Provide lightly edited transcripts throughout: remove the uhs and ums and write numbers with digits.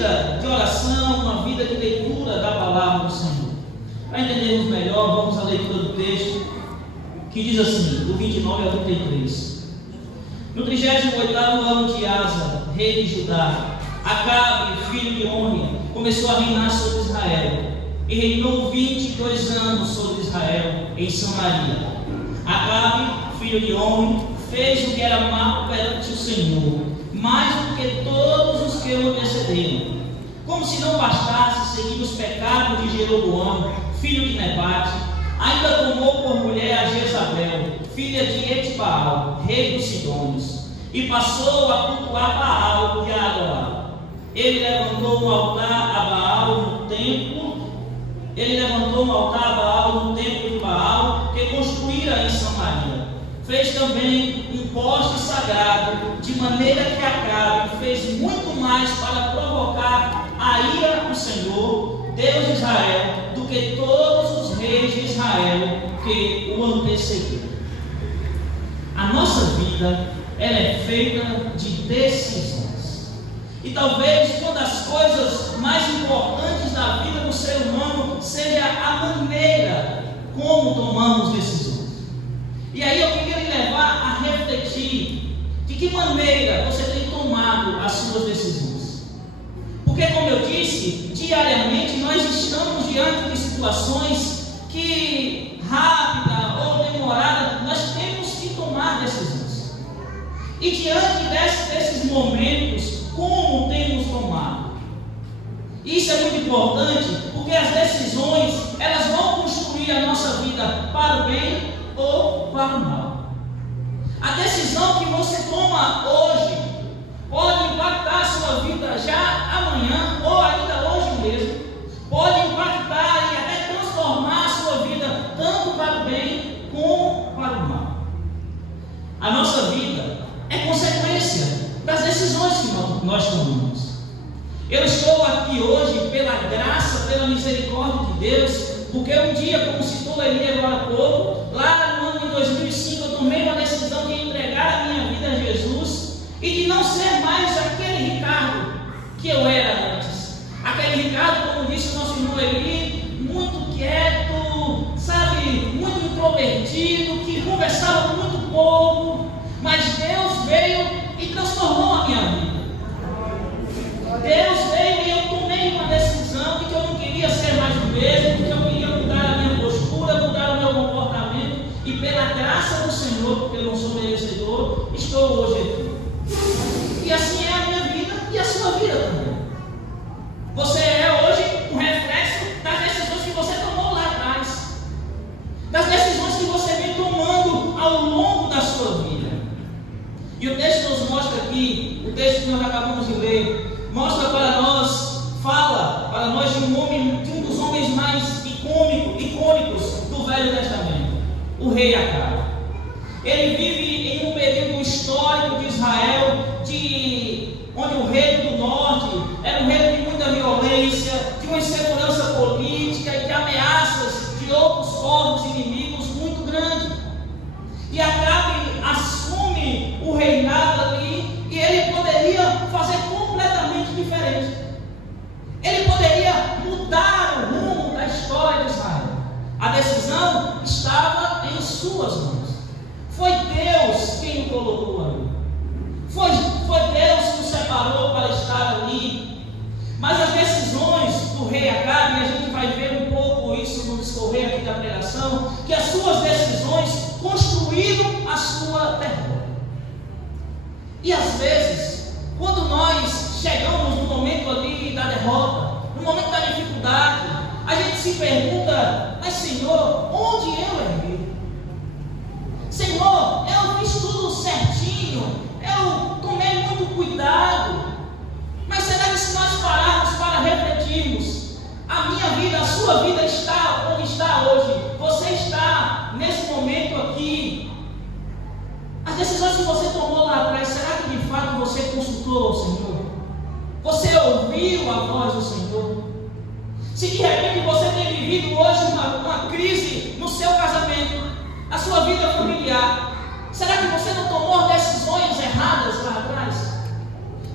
vida de oração, uma vida de leitura da palavra do Senhor. Para entendermos melhor, vamos à leitura do texto, que diz assim, do 29 ao 33. No 38º ano de Asa, rei de Judá, Acabe, filho de Omri, começou a reinar sobre Israel, e reinou 22 anos sobre Israel em Samaria. Acabe, filho de Omri, fez o que era mal perante o Senhor, mais do que todos os que o antecederam. Como se não bastasse seguir os pecados de Jeroboão, filho de Nebate, ainda tomou por mulher a Jezabel, filha de Etbaal, rei dos Sidônios, e passou a cultuar Baal e a adorar. Ele levantou um altar a Baal no templo. De Baal, que construíra em Samaria. Fez também um poste sagrado, de maneira que Acabe fez muito mais para provocar a ira do Senhor, Deus de Israel, do que todos os reis de Israel que o antecederam. A nossa vida, ela é feita de decisões. E talvez uma das coisas mais importantes da vida do ser humano seja a maneira como tomamos decisões. E aí eu queria lhe levar a refletir de que maneira você tem tomado as suas decisões. Porque, como eu disse, diariamente nós estamos diante de situações que, rápida ou demorada, nós temos que tomar decisões. E diante desses momentos, como temos tomado? Isso é muito importante, porque as decisões, elas vão construir a nossa vida para o bem ou para o mal. A decisão que você toma hoje pode impactar a sua vida já amanhã ou ainda hoje mesmo. Pode impactar e até transformar a sua vida tanto para o bem como para o mal. A nossa vida é consequência das decisões que nós tomamos. Eu estou aqui hoje pela graça, pela misericórdia de Deus, porque um dia, como citou Eli agora há pouco, lá no ano de 2005, eu tomei uma decisão de entregar a minha vida a Jesus e de não ser mais aquele Ricardo que eu era antes. Aquele Ricardo, como disse o nosso irmão Eli, muito quieto, sabe, muito introvertido, que conversava muito pouco, mas Deus veio e transformou a minha vida. Deus veio e eu tomei uma decisão de que eu não queria ser mais o mesmo, que eu queria mudar a minha postura, mudar o meu comportamento, e pela graça do Senhor, porque eu não sou merecedor, estou hoje aqui. E assim é a minha vida e a sua vida também. Você é hoje um reflexo das decisões que você tomou lá atrás, das decisões que você vem tomando ao longo da sua vida. E o texto nos mostra aqui, o texto que nós acabamos de ler, mostra para nós, fala para nós de um dos homens mais icônicos do Velho Testamento, o rei Acabe. Ele vive em um período histórico de Israel, onde o reino do norte era um reino de muita violência, de uma insegurança política e de ameaças de outros povos inimigos muito grande. E Acabe assume o reinado ali, e ele poderia fazer completamente diferente. Ele poderia mudar o rumo da história de Israel. A decisão estava em suas mãos. Foi Deus quem o colocou ali. Foi Deus que o separou para estar ali. Mas as decisões do rei Acabe, e a gente vai ver um pouco isso no discorrer aqui da pregação, que as suas decisões construíram a sua derrota. E às vezes, quando nós chegamos no momento ali da derrota, no momento da dificuldade, a gente se pergunta: mas Senhor, onde eu errei? Senhor, eu fiz tudo certinho, eu tomei muito cuidado, mas será que se nós pararmos para refletirmos, a minha vida, a sua vida está onde está hoje? Você está nesse momento aqui? As decisões que você tomou lá atrás, será que de fato você consultou o Senhor? Você ouviu a voz do Senhor? Se de repente você tem vivido hoje uma crise no seu casamento, a sua vida familiar, será que você não tomou decisões erradas lá atrás?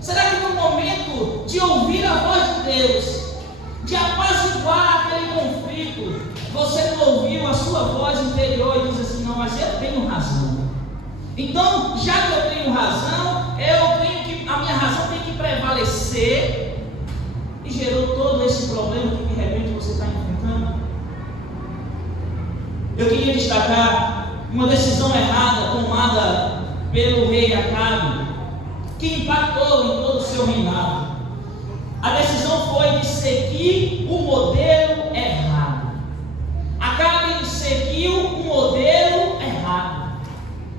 Será que no momento de ouvir a voz Deus, de apaziguar aquele conflito, você não ouviu a sua voz interior e diz assim: não, mas eu tenho razão. Então, já que eu tenho razão, a minha razão tem que prevalecer, e gerou todo esse problema que de repente você está enfrentando. Eu queria destacar uma decisão errada tomada pelo rei Acabe, que impactou em todo o seu reinado. A decisão foi de seguir o modelo errado. Acabe seguiu o modelo errado.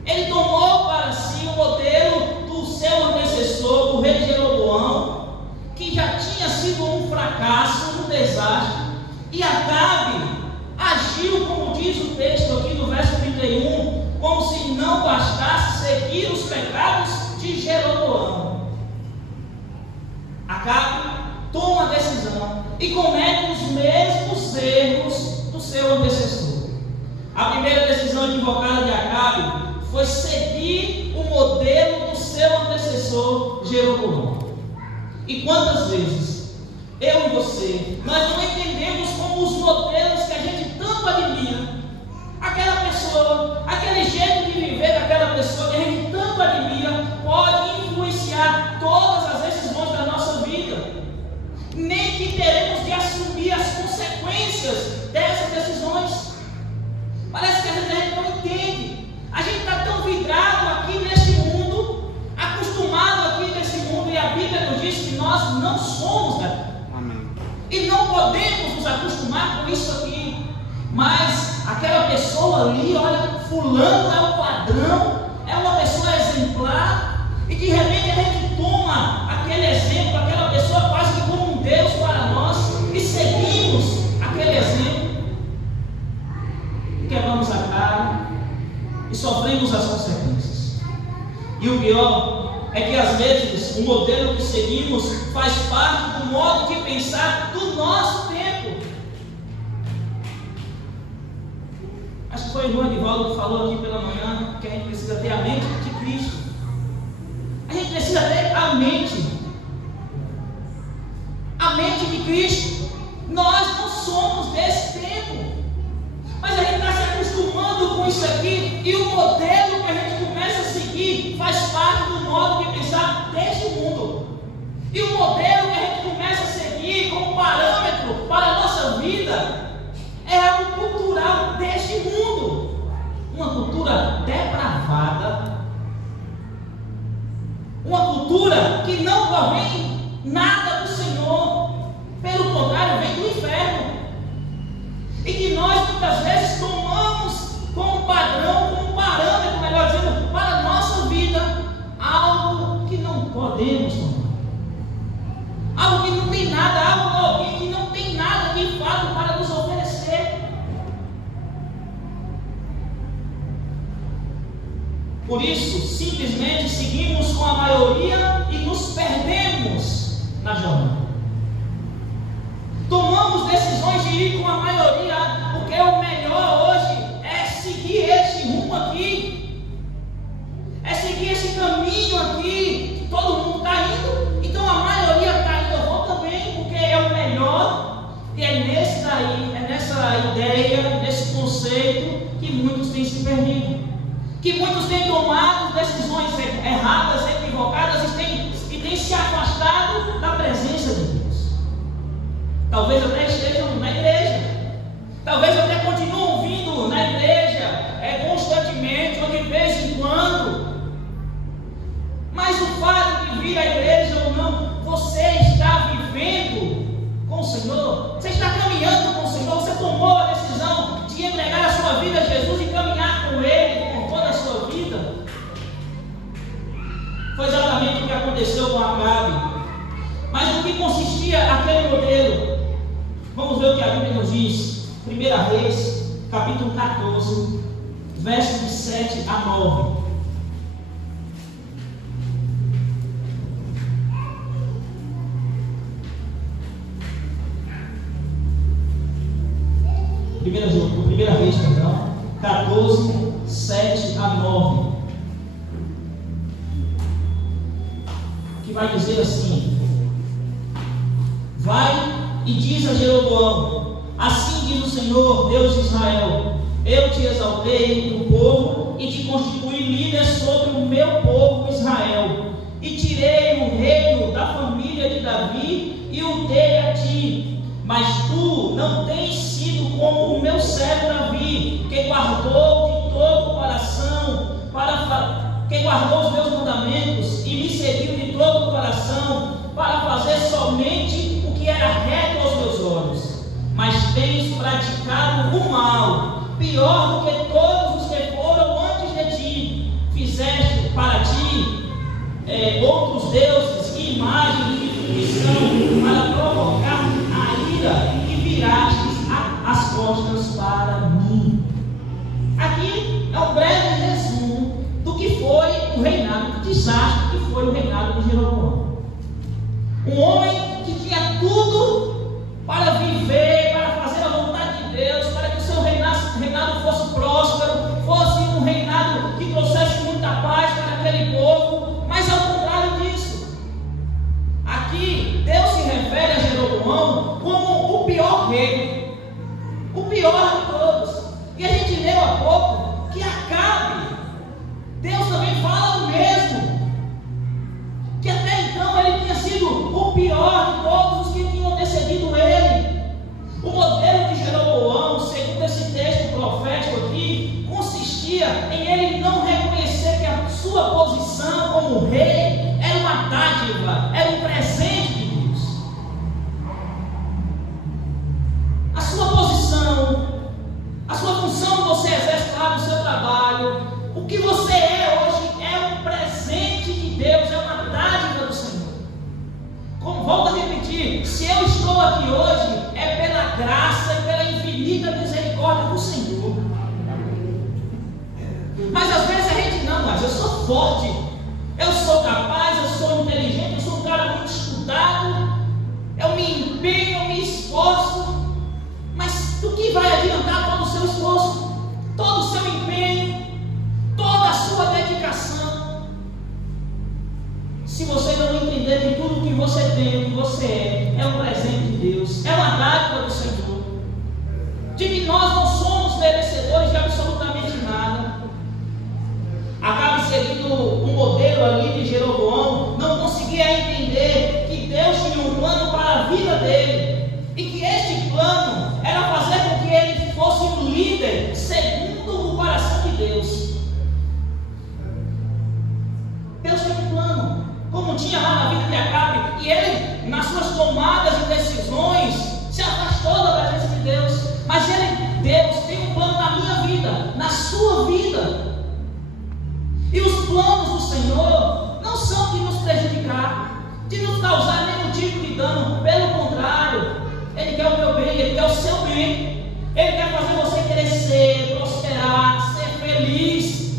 Ele tomou para si o modelo do seu antecessor, o rei Jeroboão, que já tinha sido um fracasso, um desastre. E Acabe agiu, como diz o texto aqui no verso 31, como se não bastasse seguir os pecados de Jeroboão. Acabe toma a decisão e comete os mesmos erros do seu antecessor. A primeira decisão equivocada de Acabe foi seguir o modelo do seu antecessor Jeroboão. E quantas vezes eu e você, nós não entendemos como os modelos que a gente tanto admira, aquela pessoa, aquele jeito de viver daquela pessoa que a gente tanto admira, pode influenciar todas as decisões da nossa vida. Nem que teremos de assumir as consequências dessas decisões. Parece que às vezes a gente não entende. A gente está tão vidrado aqui neste mundo, acostumado aqui nesse mundo, e a Bíblia nos diz que nós não somos daqui. Amém. E não podemos nos acostumar com isso aqui. Mas aquela pessoa ali, olha, fulano é o padrão, é uma pessoa exemplar, e de repente a gente toma aquele exemplo, aquela pessoa quase que como um Deus para nós, e seguimos aquele exemplo, quebramos a cara e sofremos as consequências. E o pior é que às vezes o modelo que seguimos faz parte do modo de pensar do nosso tempo. Acho que foi o irmão Edivaldo que falou aqui pela manhã que a gente precisa ter a mente de Cristo. A gente precisa ter a mente de Cristo. Nós não somos desse tempo, mas a gente está se acostumando com isso aqui, e o modelo que a gente começa a seguir faz parte do modo de pensar deste mundo. E o modelo que a gente começa a seguir como parâmetro para a nossa vida é algo cultural deste mundo, uma cultura depravada, uma cultura que não provém nada do Senhor, pelo contrário, vem do inferno, e que nós muitas vezes tomamos como padrão, como parâmetro, melhor dizendo, para a nossa vida, algo que não podemos tomar, algo que não tem nada, algo que não tem nada de fato para nos oferecer. Por isso, simplesmente seguimos com a maioria e nos perdemos na jornada. Tomamos decisões de ir com a maioria, porque o melhor hoje é seguir esse rumo aqui, é seguir esse caminho aqui, que todo mundo está indo, então a maioria está indo, eu vou também, porque é o melhor. E é nessa ideia, nesse conceito, que muitos têm se perdido, que muitos têm tomado decisões erradas, equivocadas, e têm se afastado da presença de Deus. Talvez até estejam na igreja, talvez até continuem vindo na igreja constantemente, ou de vez em quando, mas o fato de vir à igreja ou não, você está vivendo com o Senhor, você está caminhando com o Senhor, você tomou a decisão de entregar a sua vida a Jesus e caminhar com Ele por toda a sua vida. Foi exatamente o que aconteceu com Acabe. Mas o que consistia aquele modelo? Vamos ver o que a Bíblia nos diz. 1 Reis, capítulo 14, versos de 7 a 9. Primeira Reis, 14, 7 a 9. Que vai dizer assim: vai e diz a Jeroboão: assim diz o Senhor, Deus de Israel: eu te exaltei do povo e te constituí líder sobre o meu povo Israel, e tirei o reino da família de Davi e o dei a ti. Mas tu não tens sido como o meu servo Davi, que guardou de todo o coração, que guardou os meus mandamentos e me seguiu de todo o coração, para fazer somente o que era reto aos meus olhos. Mas tens praticado o mal, pior do que todos os que foram antes de ti. Fizeste para ti outros deuses e imagens de fundição, para provocar a ira, e virastes as costas para mim. Aqui é um breve resumo do que foi o reinado, do desastre que foi o reinado de Jeroboão. Um homem que tinha tudo para viver, para fazer a vontade de Deus, para que o seu reinado fosse próspero, fosse um reinado que trouxesse muita paz para aquele povo, mas ao contrário disso. Aqui Deus se refere a Jeroboão como o pior rei, o pior de todos. E a gente leu há pouco que Acabe, Deus também fala o mesmo, que até então ele tinha sido o pior de todos os que tinham antecedido ele. O modelo de Jeroboão, segundo esse texto profético aqui, consistia em ele não reconhecer que a sua posição como rei era uma dádiva, era um presente de Deus. A sua posição, a sua função que você exerce lá no seu trabalho, o que você é hoje é um presente de Deus, é uma dádiva do Senhor. Como volto a repetir, se eu estou aqui hoje, é pela graça e pela infinita misericórdia do Senhor. Mas às vezes a gente não, mas eu sou forte, eu sou capaz, eu sou inteligente, eu sou um cara muito estudado, eu me empenho, eu me esforço. Mas do que vai adiantar todo o seu esforço, todo o seu empenho, toda a sua dedicação, se você não entender que tudo que você tem, o que você é um presente de Deus, é uma dádiva do Senhor, de que nós não somos merecedores de absolutamente nada. Acabe seguindo o modelo ali de Jeroboão, não conseguia entender que Deus tinha um plano para a vida dele, e que este plano era fazer com que ele fosse um líder segundo o coração de Deus. Deus tem um plano, como tinha lá na vida de Acabe, e ele, nas suas tomadas de decisões, se afastou da presença de Deus. Mas Deus tem um plano na minha vida, na sua vida. E os planos do Senhor não são de nos prejudicar, de nos causar nenhum tipo de dano. Pelo contrário, Ele quer o meu bem, Ele quer o seu bem. Ele quer fazer você crescer, prosperar, ser feliz.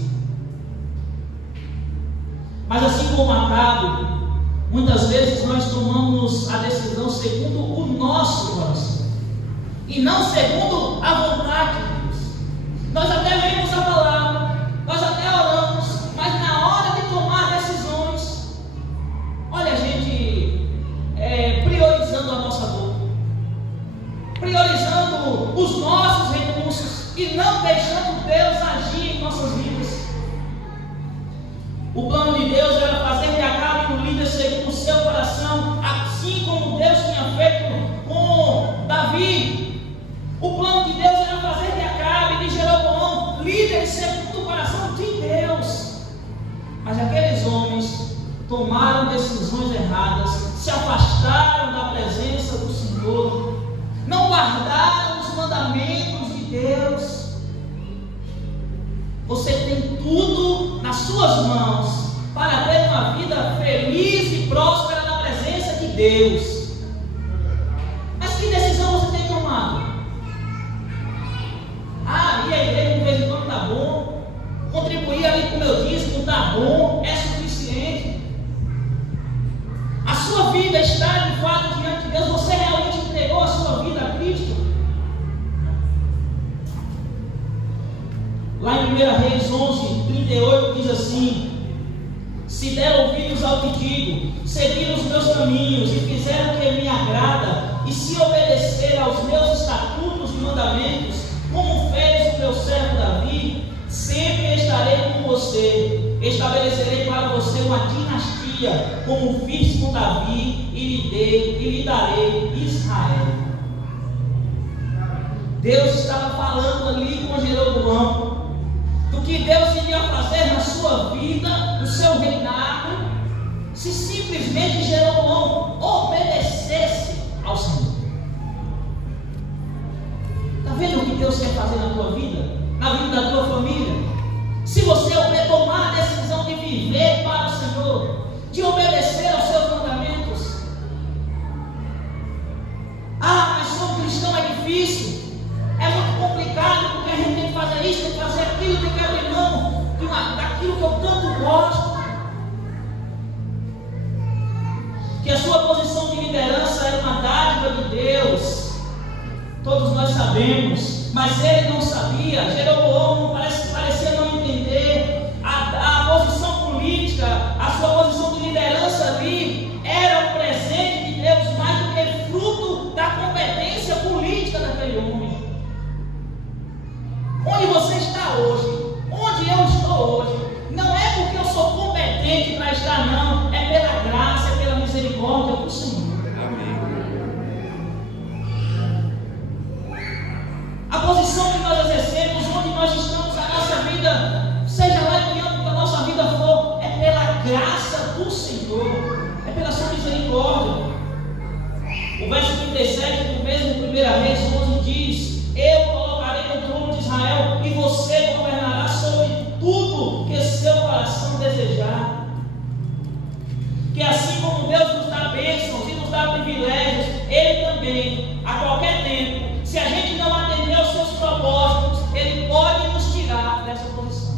Mas assim como Acabe, muitas vezes nós tomamos a decisão segundo o nosso coração e não segundo a vontade de Deus. Nós até lemos a palavra, nós até oramos, mas na hora de tomar decisões, olha a gente priorizando a nossa dor, priorizando os nossos recursos e não deixando Deus agir em nossas vidas. O plano de Deus era fazer que Acabe um líder segundo o seu coração, assim como Deus tinha feito com Davi. O plano de Deus era fazer de Acabe e de Jeroboão líderes segundo o coração de Deus. Mas aqueles homens tomaram decisões erradas, se afastaram da presença do Senhor, não guardaram os mandamentos de Deus. Você tem tudo nas suas mãos para ter uma vida feliz e próspera na presença de Deus. Mas que decisão você tem tomado? E a igreja de vez em quando está bom, contribuir ali com o meu dízimo está bom, é suficiente. A sua vida está de fato diante de Deus, você realmente entregou a sua vida a Cristo? Lá em 1 Reis 11:38 diz assim: se der ouvidos ao que digo, seguir os meus caminhos e fizer o que me agrada, e se obedecer aos meus estatutos e mandamentos, como fez o meu servo Davi, sempre estarei com você, estabelecerei para você uma dinastia, como fiz com Davi, e lhe darei Israel. Deus estava falando ali com Jeroboão do que Deus iria fazer na sua vida, no seu reinado, se simplesmente Jeroboão obedecesse ao Senhor. Está vendo o que Deus quer fazer na tua vida? Na vida da tua família? Se você tomar a decisão de viver para o Senhor, de obedecer aos seus mandamentos. Ah, mas ser cristão é difícil, é muito complicado, porque a gente tem que fazer isso, tem que fazer aquilo, tem que abrir mão daquilo que eu tanto gosto. Que a sua posição de liderança era uma dádiva de Deus, todos nós sabemos, mas ele não sabia. Jeroboão parecia não entender a posição política, a sua posição de liderança ali era um presente de Deus mais do que fruto da competência política daquele homem. Onde você está hoje, onde eu estou hoje, não é porque eu sou competente para estar, não, é pela graça, é pela misericórdia do Senhor. A posição que nós exercemos, onde nós estamos, a nossa vida, seja lá em que âmbito a nossa vida for, é pela graça do Senhor, é pela sua misericórdia. O verso 37 do mesmo 1 Reis 11 diz: eu colocarei no trono de Israel e você governará sobre tudo que seu coração desejar. Que assim como Deus nos dá bênçãos e nos dá privilégios, Ele também, a qualquer tempo, se a gente não atender aos seus propósitos, Ele pode nos tirar dessa posição.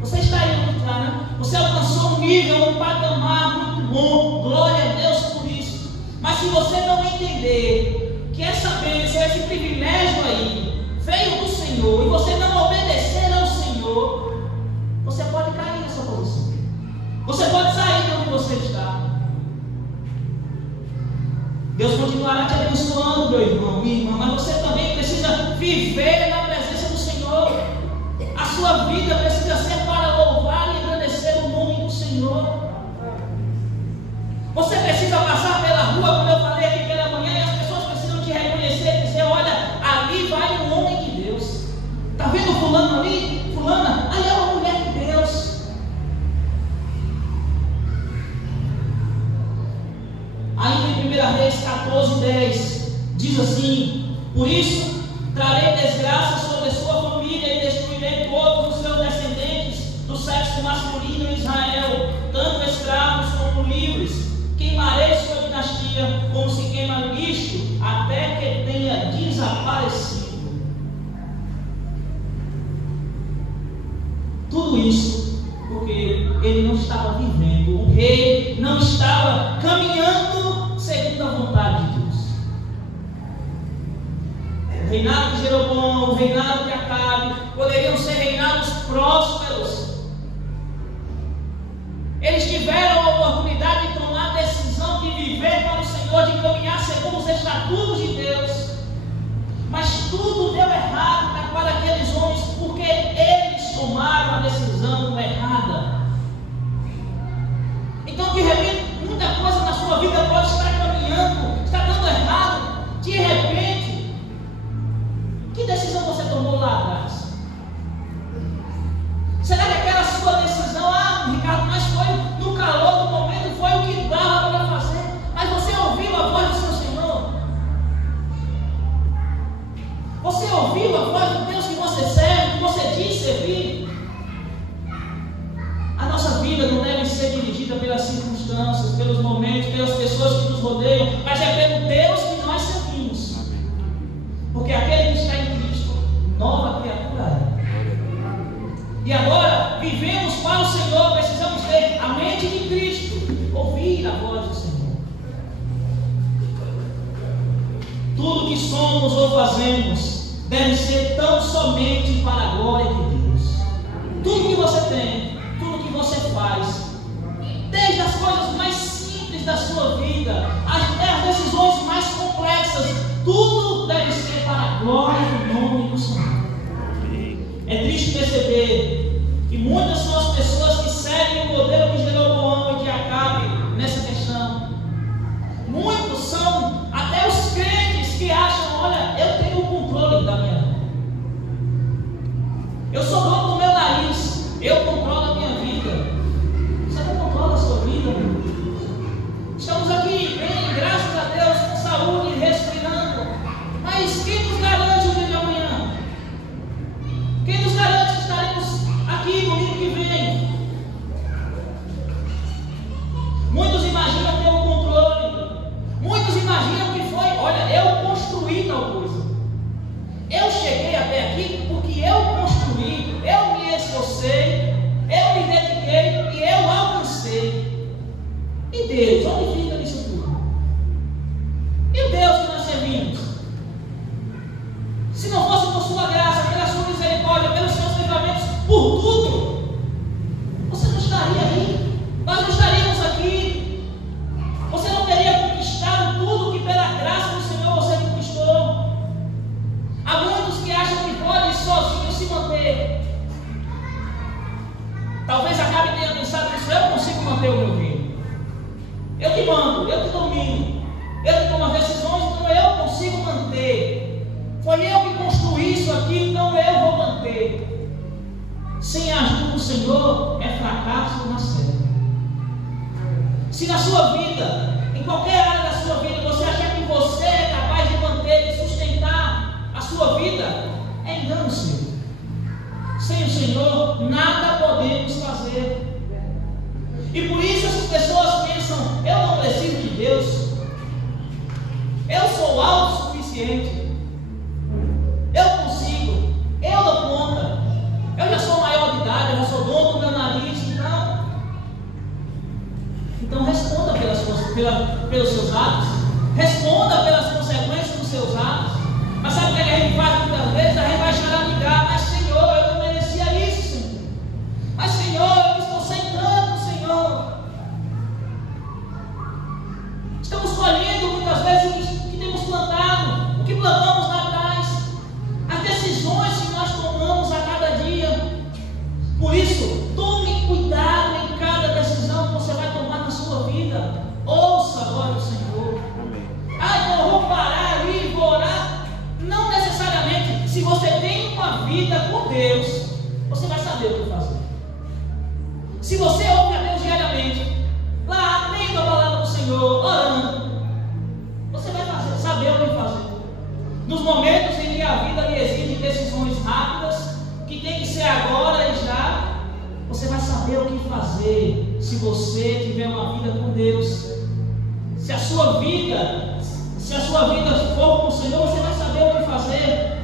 Você está aí no lugar, né? Você alcançou um nível, um patamar muito bom, glória a Deus por isso. Mas se você não entender que essa bênção, esse privilégio aí, veio do Senhor, e você não obedecer ao Senhor, você pode cair nessa posição. Você pode sair de onde você está. Deus continuará te abençoando, meu irmão, minha irmã, mas você também precisa viver na presença do Senhor. A sua vida precisa ser para louvar e agradecer o nome do Senhor. Você precisa passar pela rua, como eu falei aqui pela manhã, e as pessoas precisam te reconhecer e dizer: olha, ali vai um homem de Deus. Está vendo fulano ali? Fulana, ali é uma mulher de Deus. Ainda em 1 Reis 14:10 diz assim: por isso trarei desgraça sobre a sua família e destruirei todos os seus descendentes do sexo masculino em Israel, tanto escravos como livres. Queimarei sua dinastia como se queima lixo, até que tenha desaparecido. Tudo isso porque ele não estava vivendo, o rei não estava caminhando segundo a vontade de Deus. O reinado de Jeroboão, o reinado de Acabe poderiam ser reinados prósperos. Eles tiveram a oportunidade de tomar a decisão de viver para o Senhor, de caminhar segundo os estatutos de Deus. Mas tudo deu errado para aqueles homens, porque eles tomaram a decisão errada. Então, de repente, muita coisa na sua vida pode estar caminhando, está dando errado. De repente, que decisão você tomou lá atrás? Será que aquela sua decisão, Ricardo, mas foi no calor do momento, foi o que dava para fazer, mas você ouviu a voz do seu Senhor? Você ouviu a voz do Deus que você serve, que você diz servir? A nossa vida não deve ser dirigida pelas circunstâncias, pelos momentos, pelas pessoas que nos rodeiam, mas é pelo Deus que nós servimos. Porque aquele que está em Cristo, nova criatura é. E agora, vivemos para o Senhor, precisamos ter a mente de Cristo, ouvir a voz do Senhor. Tudo que somos ou fazemos deve ser tão somente para a glória de Deus. Tudo que você tem, tudo que você faz, desde as coisas mais simples da sua vida, as E muitas são as pessoas que seguem o modelo de Jeroboão e de Acabe nessa questão. Muitos são até os crentes que acham: olha, eu tenho o controle da minha vida, eu sou dono do meu nariz, eu controlo a minha vida. Você não controla a sua vida? Estamos aqui bem, graças a Deus, com saúde, respirando, mas quem nos garante o dia de amanhã? Quem nos garante que estaremos aqui no domingo que vem? Muitos imaginam ter o controle, muitos imaginam que foi: olha, eu construí tal coisa, eu cheguei até aqui porque eu construí, eu me esforcei, eu me dediquei e eu alcancei. E Deus, onde fica nisso tudo? E o Deus que nós servimos? Se não fosse por sua graça, pela sua misericórdia, pelos seus livramentos, por tudo, você não estaria aí, nós não estaríamos aqui, você não teria conquistado tudo que pela graça do Senhor você conquistou. Há muitos que acham que podem sozinhos se manter. Talvez Acabe tenha pensado nisso: eu consigo manter o meu reino, eu que mando, eu que domino, eu que tomo as decisões, então eu consigo manter. Foi eu que construí isso aqui, então eu vou manter. Sem a ajuda do Senhor é fracasso na certa. Se na sua vida, em qualquer área da sua vida, você achar que você é capaz de manter, de sustentar a sua vida, é engano seu. Sem o Senhor, nada podemos fazer. E por isso as pessoas pensam: eu não preciso de Deus, eu sou autossuficiente, eu consigo, eu dou conta, eu já sou maior de idade, eu já sou dono do meu nariz. Então responda pelos seus atos, responda pelas consequências dos seus atos. Mas sabe o que a gente faz muitas vezes? A gente vai choramingar: mas Senhor, eu não merecia isso, Senhor. Mas Senhor, eu estou sem tanto, Senhor. Estamos colhendo muitas vezes o que temos plantado, o que plantamos lá atrás, as decisões que nós tomamos a cada dia. Por isso, tome cuidado em cada decisão que você vai tomar na sua vida. Ouça agora o Senhor. Então eu vou parar ali e vou orar. Não necessariamente. Se você tem uma vida com Deus, você vai saber o que fazer. Se você ouve a Deus diariamente, lá, lendo a palavra do Senhor, orando, você vai saber o que fazer. Nos momentos em que a vida lhe exige decisões rápidas, que tem que ser agora e já, você vai saber o que fazer. Se você tiver uma vida com Deus, se a sua vida for com o Senhor, você vai saber o que fazer.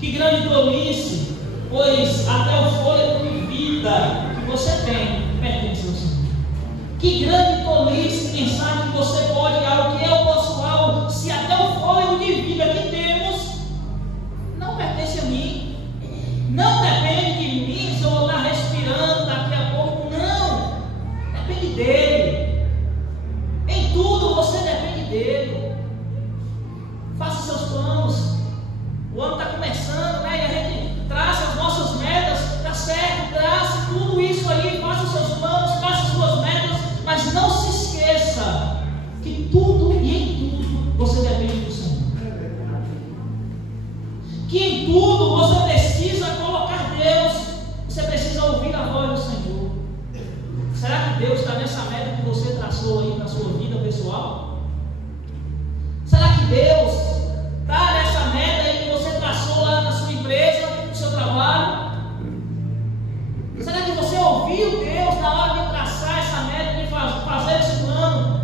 Que grande tolice, pois até o fôlego de vida que você tem pertence ao Senhor. Que grande tolice pensar que você pode algo, que eu posso algo, se até o fôlego de vida que temos não pertence a mim, não depende de mim. Se eu vou estar respirando daqui a pouco, não, depende dele. Em tudo você depende dele. Faça seus planos. O ano está começando, né? E a gente traça as nossas metas, tá certo? Trace tudo isso aí, faça os seus planos, faça as suas metas, mas não se esqueça que tudo e em tudo você depende do Senhor. Que em tudo você precisa colocar Deus, você precisa ouvir a voz do Senhor. Será que Deus está nessa meta que você traçou aí na sua vida pessoal? Será que Deus está nessa meta aí que você traçou lá na sua empresa, no seu trabalho? Será que você ouviu Deus na hora de traçar essa meta, de fazer esse plano?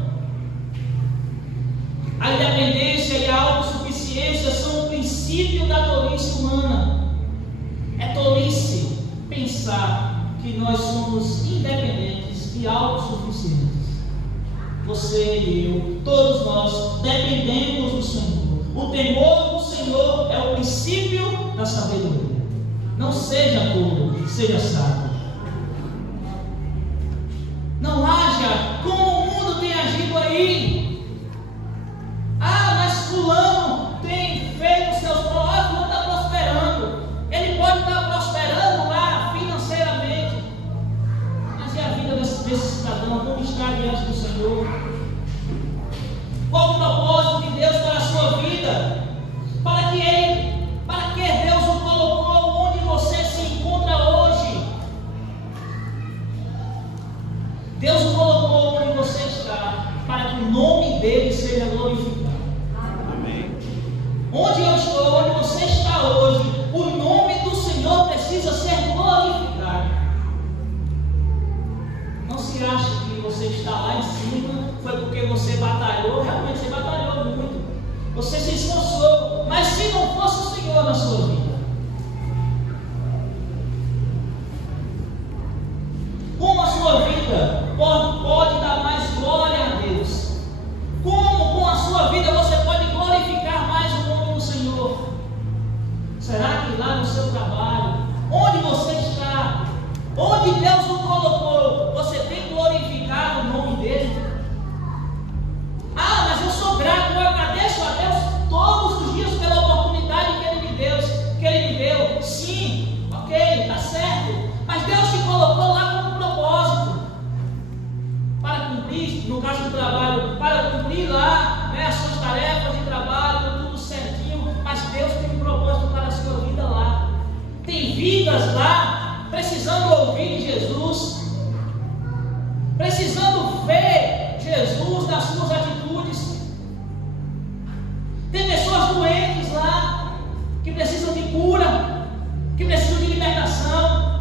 A independência e a autossuficiência são o princípio da tolice humana. É tolice pensar que nós somos independentes e autossuficientes. Você e eu, todos nós, dependemos do Senhor. O temor do Senhor é o princípio da sabedoria. Não seja tolo, seja sábio. Não haja como o mundo tem agido aí. Mas fulano tem feito os seus planos, fulano está prosperando. Ele pode estar prosperando lá financeiramente. que o nome dele seja glorificado. Amém. Onde eu estou, onde você está hoje, o nome do Senhor precisa ser glorificado. Não se ache que você está lá em cima, foi porque você batalhou, realmente você batalhou muito, você se esforçou, mas se não fosse o Senhor na sua vida, como a sua vida pode dar mais glória a Deus? Como com a sua vida você pode glorificar mais o nome do Senhor? Será que lá no seu trabalho, onde você está, onde Deus o colocou, você tem glorificado o nome dele? Ah, mas eu sou grato, eu agradeço a Deus todos os dias pela oportunidade que Ele me deu. Sim, ok, está certo. Mas Deus te colocou lá com um propósito. Para cumprir, no caso do trabalho, para cumprir lá, né, as suas tarefas de trabalho, tudo certinho. Mas Deus tem um propósito para a sua vida lá. Tem vidas lá precisando ouvir de Jesus, precisando ver Jesus nas suas atitudes. Tem pessoas doentes lá que precisam de cura, que precisam de libertação.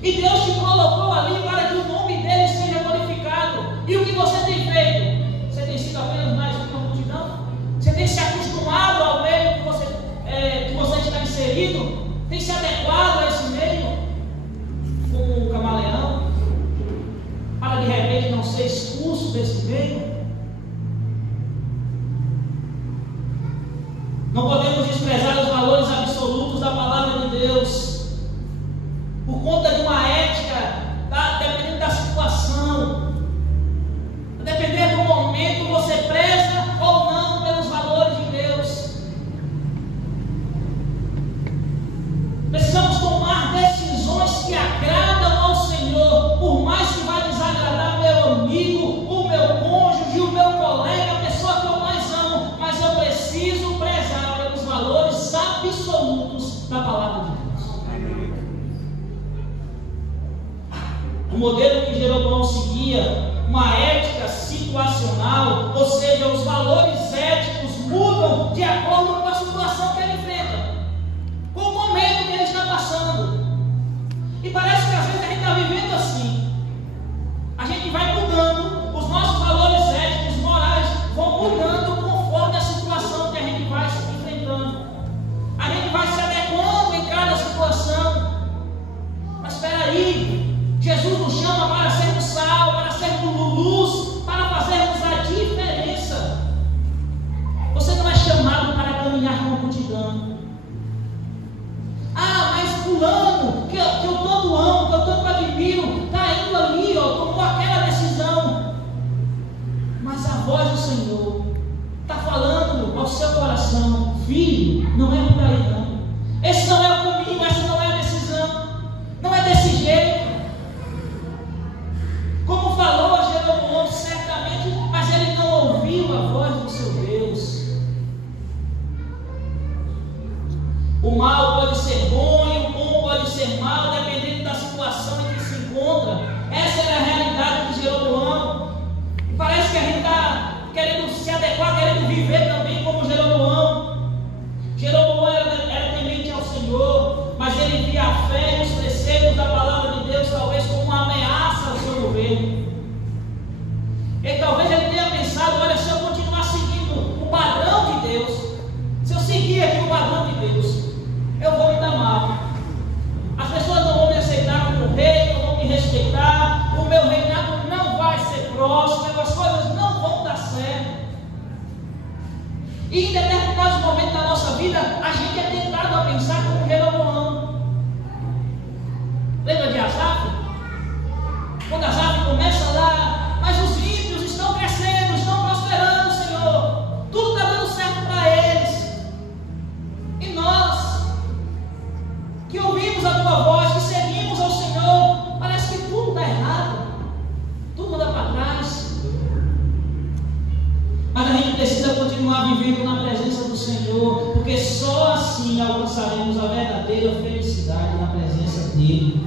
E Deus te colocou ali para que o nome dele seja glorificado. E o que você tem feito? Você tem sido apenas mais uma multidão? Você tem se acostumado ao meio que você está inserido? Tem se adequado a esse meio? Como um camaleão? Para de repente não ser expulso desse meio? Não podemos desprezar os valores absolutos da palavra de Deus por conta de uma ética, dependendo da situação, dependendo do momento, você preza ou não pelos valores de Deus. Precisamos tomar decisões que agradam ao Senhor, por mais que vai desagradar meu amigo, o meu cônjuge, o meu colega, a pessoa que eu mais amo, mas eu preciso prezar pelos valores absolutos da palavra de Deus. O modelo que Jeroboão seguia, uma ética situacional, ou seja, os valores éticos mudam de acordo com a situação que ele enfrenta, com o momento que ele está passando. E parece que às vezes a gente está vivendo assim. A gente vai mudando, os nossos valores éticos, morais vão mudando conforme a situação que a gente vai se enfrentando. A gente vai se adequando em cada situação. Mas espera aí, Jesus nos chama para sermos sal, para sermos luz, para fazermos a diferença. Você não é chamado para caminhar com a multidão. Ah, mas fulano, que eu tanto amo, que eu tanto admiro, está indo ali, tomou aquela decisão. Mas a voz do Senhor está falando ao seu coração: filho, não é por aí não. Esse não é o caminho, essa não é a decisão. Não é desse jeito. Como falou Jeroboão, certamente, mas ele não ouviu a voz do seu Deus. O mal pode ser bom e o bom pode ser mal, dependendo da situação em que se encontra. Essa era a realidade de Jeroboão. E parece que a gente está querendo se adequar, querendo viver também como Jeroboão. Jeroboão era temente ao Senhor, mas ele via a fé e os preceitos da palavra de Deus talvez como uma ameaça ao seu governo. E talvez ele tenha pensado: olha, se eu continuar seguindo o padrão de Deus, se eu seguir aqui o padrão de Deus, eu vou me dar mal. As pessoas não vão me aceitar como rei, não vão me respeitar, o meu reinado não vai ser próximo, as coisas não vão dar certo. E em determinados momentos da nossa vida, a gente é tentado a pensar como Jeroboão. Lembra de Asaf? Quando Asaf começa lá: mas os ímpios estão crescendo, estão prosperando, Senhor, tudo está dando certo para eles. E nós, que ouvimos a Tua voz, que seguimos ao Senhor, parece que tudo está errado, tudo anda para trás. Mas a gente precisa continuar vivendo na presença do Senhor, porque só assim alcançaremos a verdadeira felicidade na presença dEle.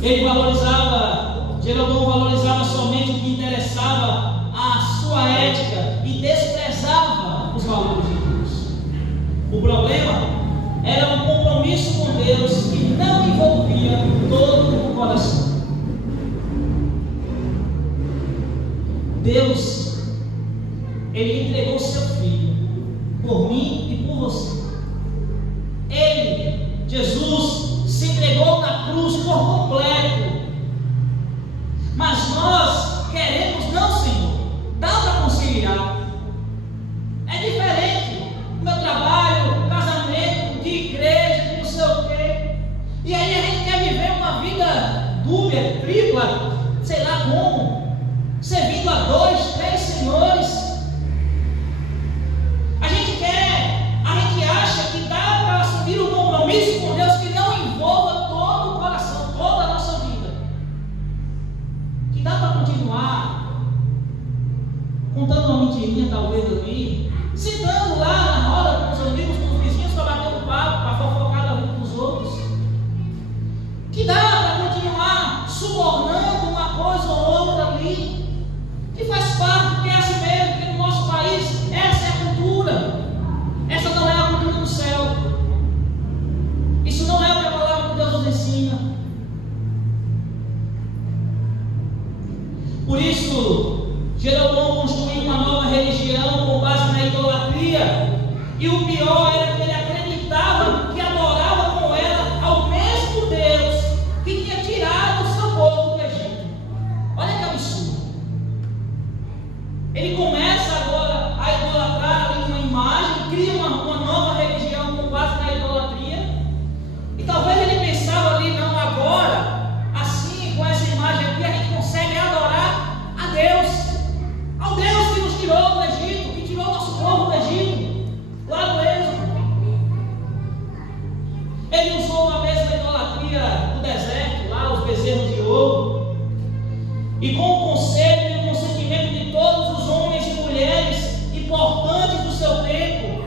Ele valorizava, Jeroboão valorizava somente somente o que interessava a sua ética e desprezava os valores de Deus. O problema era um compromisso com Deus que não envolvia todo o coração. Deus, Ele entregou seu Filho por mim e por você. Ele, Jesus, se entregou na cruz por completo. Mas nós queremos, não, Senhor, dá para conciliar. É diferente. Meu trabalho, casamento, de igreja, de não sei o quê. E aí a gente quer viver uma vida dúbia, tripla, sei lá como, servindo a 2, 3 senhores. A gente acha que dá para assumir um compromisso com Deus que não envolva todo o coração, toda a nossa vida. Que dá para continuar contando uma mentirinha, talvez ali, sentando lá na roda com os amigos, com os vizinhos, para bater um papo, para fofocar da vida dos outros. Que dá para continuar subornando uma coisa ou outra ali, que faz parte, porque é assim mesmo, porque no nosso país essa é a cultura. Essa não é a cultura do céu. Isso não é o que a palavra de Deus nos ensina. Por isso, Jeroboão construiu uma nova religião com base na idolatria. E o pior era que ele acreditava que adorava com ela ao mesmo Deus que tinha tirado o seu povo do Egito. Olha que absurdo. Ele começa agora a idolatrar ali uma imagem, cria uma nova religião com base na idolatria. E talvez ele pensava ali, não, agora, assim, com essa imagem aqui, a gente consegue adorar a Deus. Ao Deus que nos tirou do Egito, que tirou nosso povo do Egito, lá no Êxodo. Ele usou uma mesma idolatria do deserto, lá os bezerros de ouro. E com o conselho e o consentimento de todos os homens e mulheres importantes do seu tempo,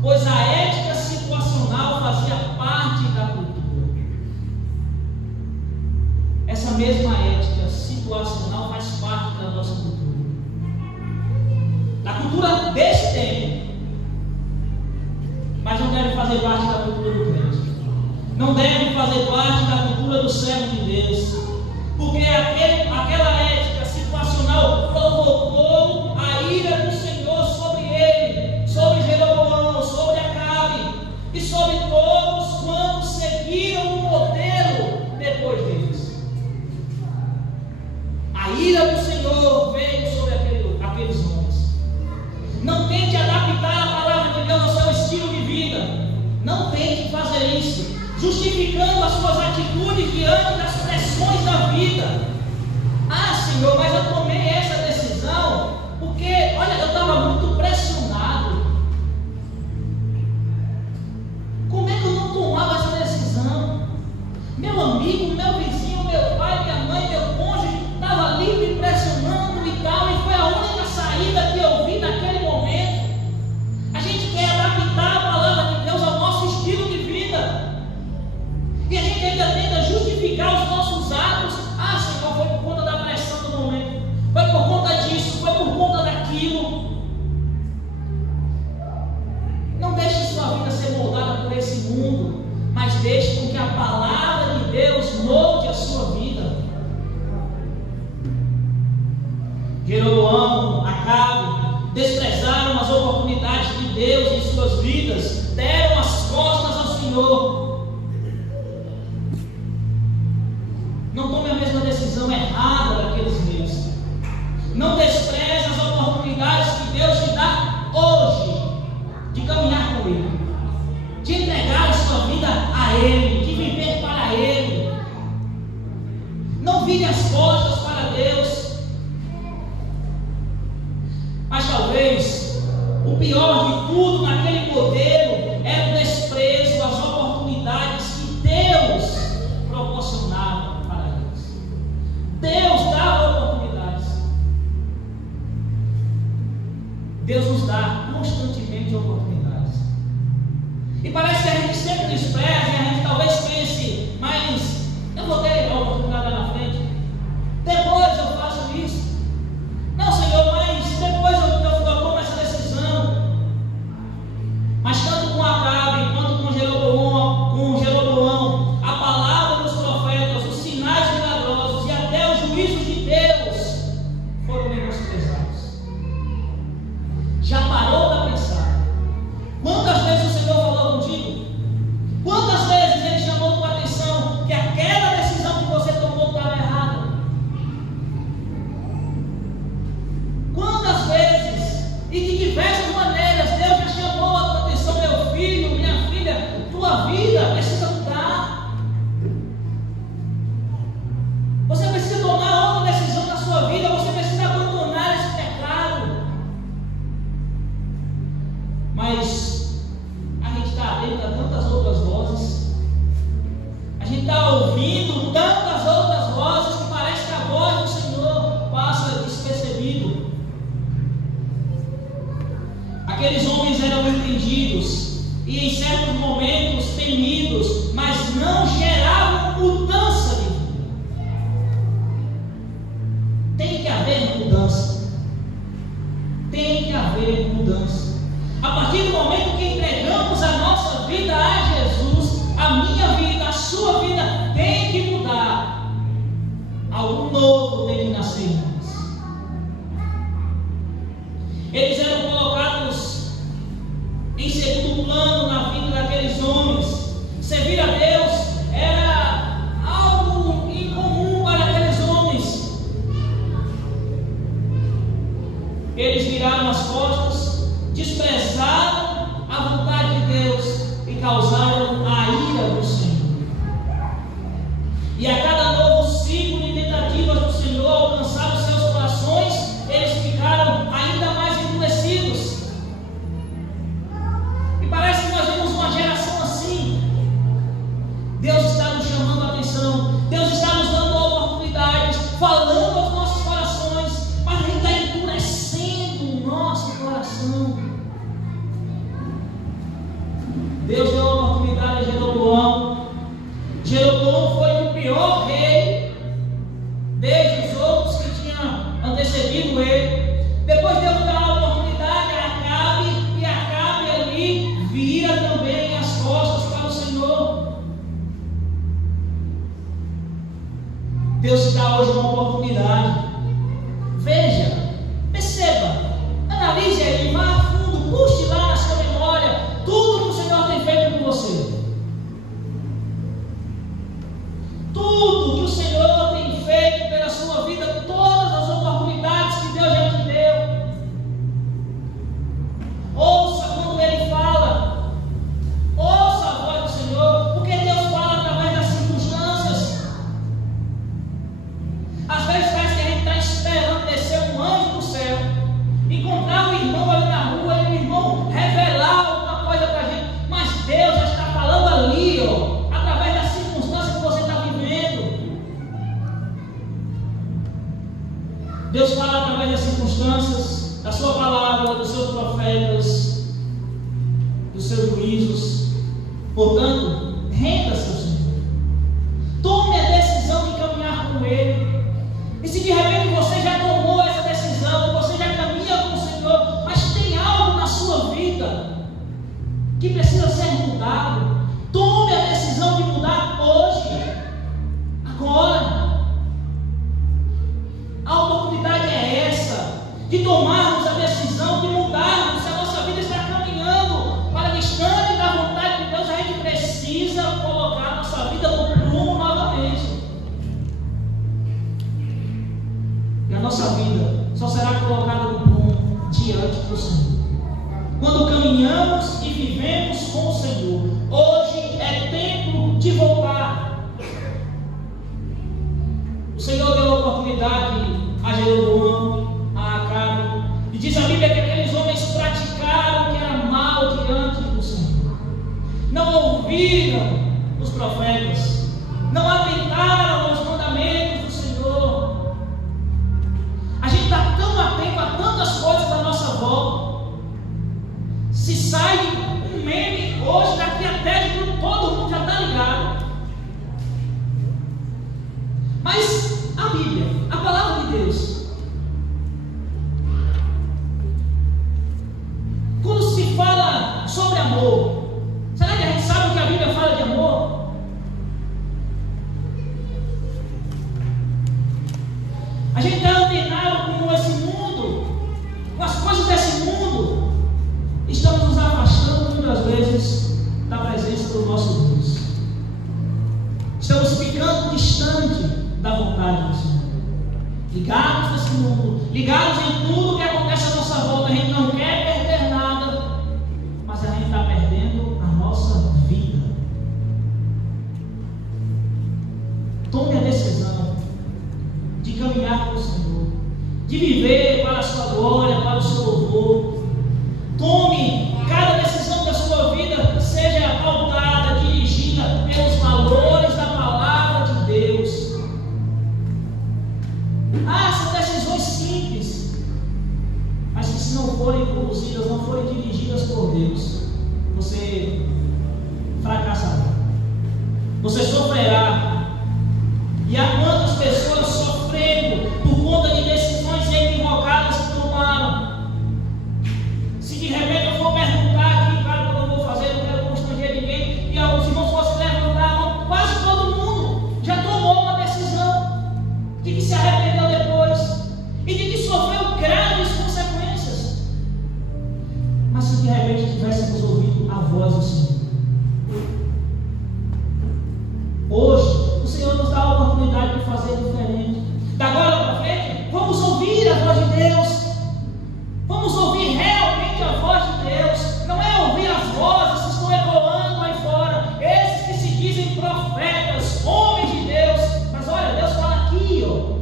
pois a ética situacional fazia parte da cultura. Essa mesma ética situacional faz parte da nossa cultura. Da cultura desse tempo. Mas não deve fazer parte da cultura do crente. Não deve fazer parte da cultura do servo de Deus. Porque aquela ética situacional provocou a ira do Senhor sobre ele, sobre Jeroboão, sobre Acabe e sobre todos quantos seguiram o modelo depois deles. A ira do Senhor veio sobre aqueles homens. Não tente adaptar a palavra de Deus ao seu estilo de vida. Não tente fazer isso, justificando as suas atitudes diante das pressões da vida. Ah, Senhor, mas eu tomei essa decisão porque, olha, eu estava muito pressionado. Como é que eu não tomava essa decisão? Meu amigo, meu vizinho, meu pai, minha mãe, meu cônjuge estava ali me pressionando e tal, e foi a única saída que eu vi naquele momento. A gente quer adaptar a palavra de Deus ao nosso estilo de vida. E a gente ainda tenta justificar os nossos atos. Ah, Senhor, foi por conta da pressão do momento, foi por conta disso, foi por conta daquilo. Não deixe sua vida ser moldada por esse mundo, mas deixe com que a palavra de Deus molde a sua vida. Jeroboão, Acabe desprezaram as oportunidades de Deus em suas vidas, deram as costas ao Senhor. Não tome a mesma decisão errada daqueles dias. Não despreze as oportunidades que Deus te dá hoje de caminhar com Ele, de entregar a sua vida a Ele, de viver para Ele. Não vire as costas para Deus. Mas talvez o pior de tudo naquele modelo era o desprezo às oportunidades que Deus proporcionava para eles. Deus dava oportunidades. Deus nos dá constantemente oportunidades. E parece que a gente sempre despreza, e a gente talvez pense, mas eu vou ter a oportunidade lá na frente. Depois eu faço isso. compreendidos e em certos momentos temidos, mas não geravam mudança de vida. Tem que haver mudança. Tem que haver mudança. A partir do momento que entregamos a nossa vida a Jesus, a minha vida, a sua vida tem que mudar. Algo novo tem que nascer em nós. Eles eram colocados em segundo plano na vida daqueles homens. Servir a Deus era algo incomum para aqueles homens. Eles viraram as costas, desprezaram a vontade de Deus e causaram a ira do Senhor. E a cada novo ciclo de tentativas do Senhor alcançar os seus corações, eles ficaram ainda mais endurecidos. E parece que nós vemos uma geração assim. Deus está nos chamando a atenção, Deus está nos dando oportunidades, falando aos nossos corações, mas Ele está endurecendo o nosso coração. Deus deu a oportunidade a Jeroboão. Jeroboão foi o pior rei desde os outros que tinham antecedido ele. Depois Deus deu a oportunidade a Acabe, e Acabe ali vira também as costas para o Senhor. Deus te dá hoje uma oportunidade. Veja, perceba, analise aí, vá a fundo, puxe lá na sua memória tudo que o Senhor tem feito com você. Tudo que o Senhor tem feito pela sua vida, todas as oportunidades que Deus já te deu. Ouça quando Ele fala. Ouça a voz do Senhor, porque Deus fala através das circunstâncias. Às vezes parece que a gente está esperando descer um anjo do céu, encontrar um irmão ali na rua e o irmão revelar alguma coisa para a gente, mas Deus já está falando ali, ó, através das circunstâncias que você está vivendo. Deus fala através das circunstâncias, da sua palavra, dos seus profetas, dos seus juízos. Portanto, renda-se ao Senhor. Tome a decisão de caminhar com Ele. E se de repente você já tomou essa decisão, você já caminha com o Senhor, mas tem algo na sua vida que precisa ser mudado, tome a decisão de mudar hoje, agora. A oportunidade é essa, de tomarmos a decisão de mudarmos. Se a nossa vida está caminhando para distante da vontade de Deus, a gente precisa colocar a nossa vida no prumo novamente. E a nossa vida só será colocada no prumo diante do Senhor quando caminhamos e vivemos com o Senhor. Hoje é tempo de voltar. O Senhor deu a oportunidade a Jeroboão, a Acabe, e diz a Bíblia que aqueles homens praticaram o que era mal diante do Senhor. Não ouviram os profetas, não atentaram aos mandamentos do Senhor. A gente está tão atento a tantas coisas à nossa volta. Se sai um meme hoje, daqui a 10 minutos todo mundo já está ligado. Mas a Bíblia, a palavra de Deus, quando se fala sobre amor, será que a gente sabe o que a Bíblia fala de amor? A gente está antenado com esse mundo, com as coisas desse mundo. Estamos nos afastando muitas vezes da presença do nosso Deus. Estamos ficando distante da vontade do Senhor. Ligados nesse mundo, ligados em tudo que acontece à nossa volta. A gente não quer perder nada, mas a gente está perdendo a nossa vida. Tome a decisão de caminhar com o Senhor, de viver para a sua glória, para o seu louvor. Tome cada decisão da sua vida, seja pautada, dirigida pelos valores da palavra de Deus. São decisões simples, mas que se não forem conduzidas, não forem dirigidas por Deus, você fracassará, você sofrerá. E há quantas pessoas sofrendo por conta de decisões equivocadas que tomaram? Se de repente eu for perguntar aqui, cara, o que eu vou fazer, eu não quero constranger ninguém, e os irmãos fossem levantar a mão, quase todo mundo já tomou uma decisão de que se arrependeu depois e de que sofreu graves consequências. Mas se de repente tivéssemos ouvido a voz do Senhor, hoje o Senhor nos dá a oportunidade de fazer diferente. Da agora para frente, vamos ouvir a voz de Deus. Vamos ouvir realmente a voz de Deus. Não é ouvir as vozes que estão ecoando aí fora, esses que se dizem profetas, homens de Deus. Mas olha, Deus fala aqui, ó.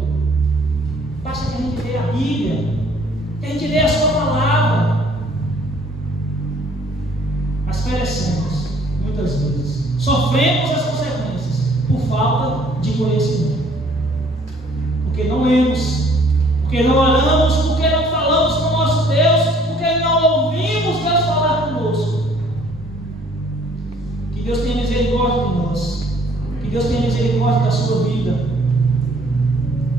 Basta que a gente leia a Bíblia, que a gente leia a sua palavra. Mas perecemos muitas vezes, sofremos as consequências por falta de conhecimento, porque não lemos, porque não oramos, porque não falamos com o nosso Deus, porque não ouvimos Deus falar conosco. Que Deus tenha misericórdia de nós, que Deus tenha misericórdia da sua vida,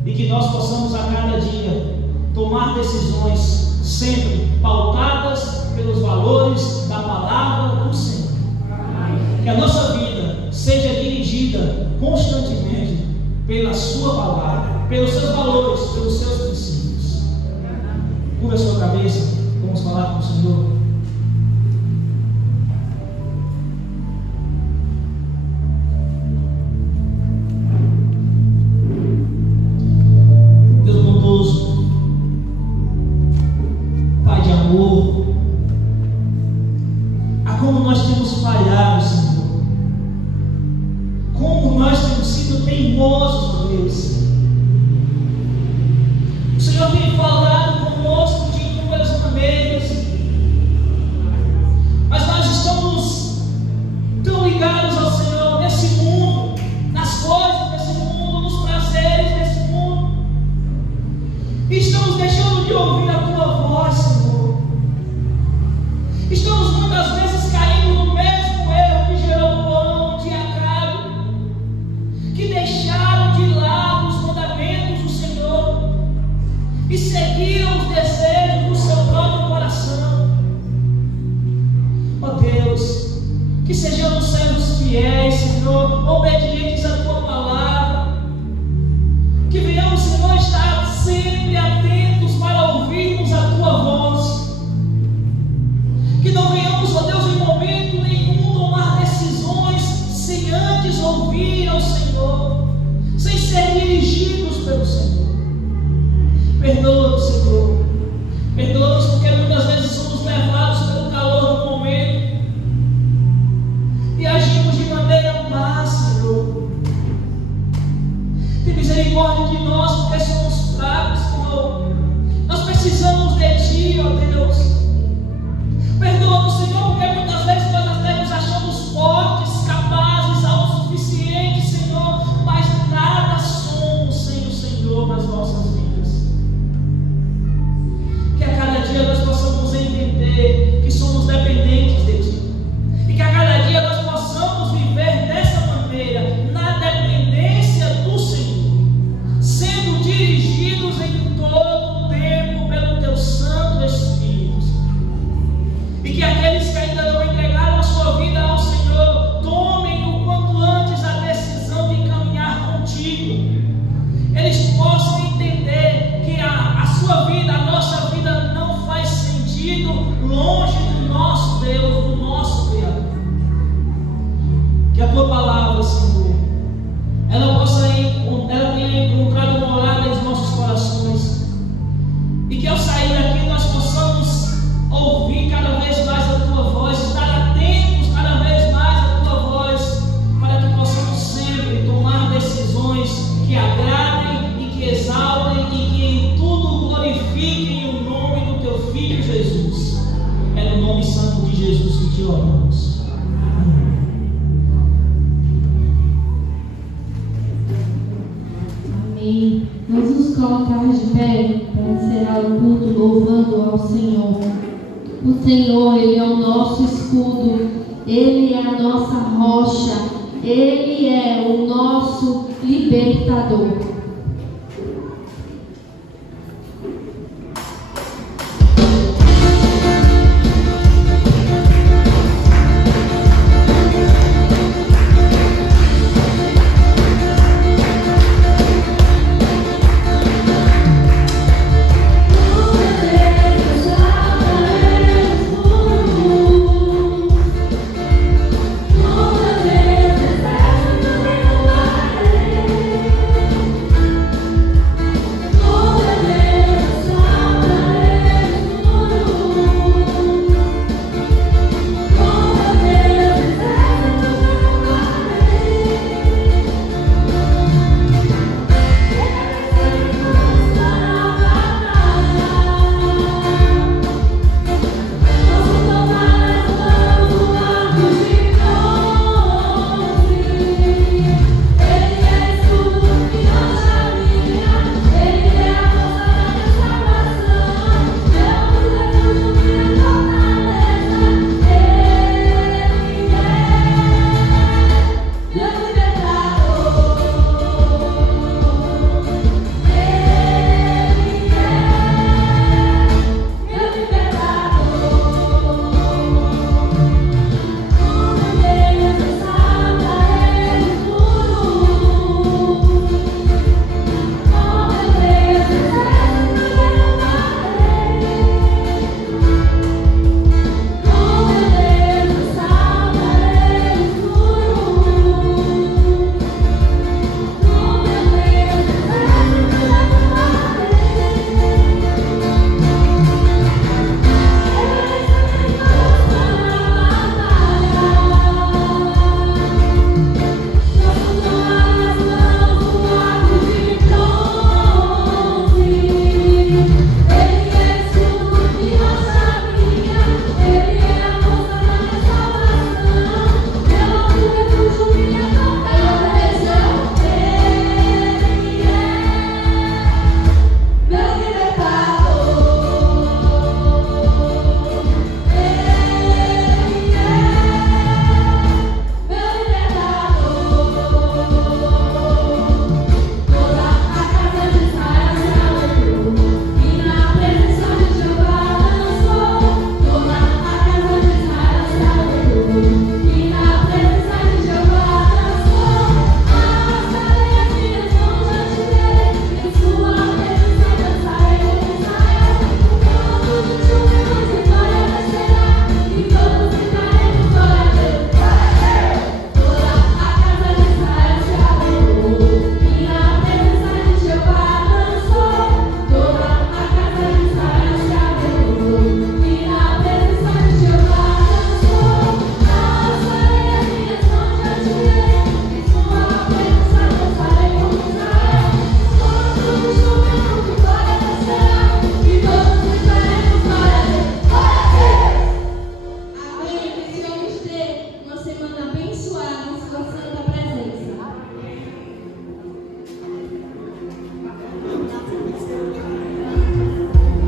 e que nós possamos a cada dia tomar decisões sempre pautadas pelos valores da palavra do Senhor. Que a nossa vida seja dirigida constantemente pela sua palavra, pelos seus valores, pelos seus princípios. Curva a sua cabeça, vamos falar com o Senhor. Deus bondoso, Pai de amor, a como nós temos falhado, Senhor, como nós temos sido teimosos, Deus. O Senhor tem falado conosco de inúmeras maneiras, mas nós estamos tão ligados ao Senhor nesse mundo, nas coisas desse mundo, nos prazeres desse mundo, e estamos deixando de ouvir a Tua voz, Senhor. Estamos muitas vezes caindo no mesmo erro de Jeroboão, de Acabe, que deixaram de lado os mandamentos do Senhor e seguiram os desejos do seu próprio coração. Ó Deus, que sejamos servos fiéis, Senhor, obedientes à Tua palavra, que venhamos, Senhor, estar sempre atentos para ouvirmos a Tua voz, que não venhamos, ó Deus, em momento nenhum tomar decisões sem antes ouvir ao Senhor, sem ser dirigidos pelo Senhor. Perdoa-nos, Senhor, perdoa-nos porque muitas vezes somos levados pelo calor do momento e agimos de maneira má, Senhor. Tem misericórdia de nós porque somos fracos, Senhor. Nós precisamos de Ti, ó Deus. Perdoa-nos, Senhor, porque muitas vezes nós até nos achamos fortes, capazes, autossuficientes, Senhor, mas nada somos sem o Senhor nas nossas vidas. Que a cada dia nós possamos entender que somos dependentes de Ti, e que a cada dia nós possamos viver dessa maneira, na dependência do Senhor, sendo dirigidos em todo o tempo pelo Teu Santo Espírito. E que aqueles que ainda não entregaram a sua vida ao Senhor tomem o quanto antes a decisão de caminhar contigo. Eles possam entender que a sua vida, a nossa vida não faz sentido longe do nosso Deus, do nosso Criador. Que a Tua palavra, Senhor, ela tenha encontrado morada em nossos corações, e que ao sair daqui nós possamos ouvir cada vez mais a Tua voz, estar atentos cada vez mais à Tua voz, para que possamos sempre tomar decisões que agradem e que exaltem e que em tudo glorifiquem o nome do Teu Filho Jesus. É no nome santo de Jesus que Te oramos. Amém. Vamos nos colocar de pé para encerrar o culto louvando ao Senhor. O Senhor, Ele é o nosso escudo, Ele é a nossa rocha, Ele é o nosso libertador.